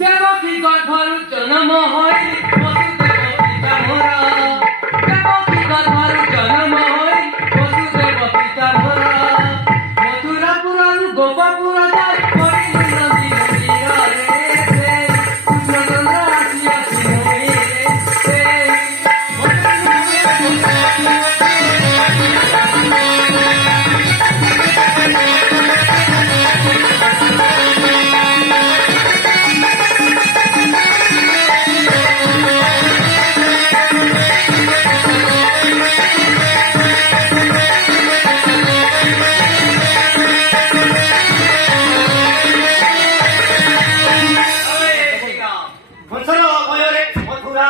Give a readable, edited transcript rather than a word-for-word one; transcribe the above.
দেবকী গর্ভରୁ জন্ম ହୋଇ বসুদেব পিতা মোর দেবকী গর্ভରୁ জন্ম ହୋଇ বসুদেব পিতা মোর মথুরাপুরରୁ গোপপুর যাই পড়িলি নদী তীরে কৃষ্ণচন্দ্র আসিয়াছি বছর বয়রে মথুরা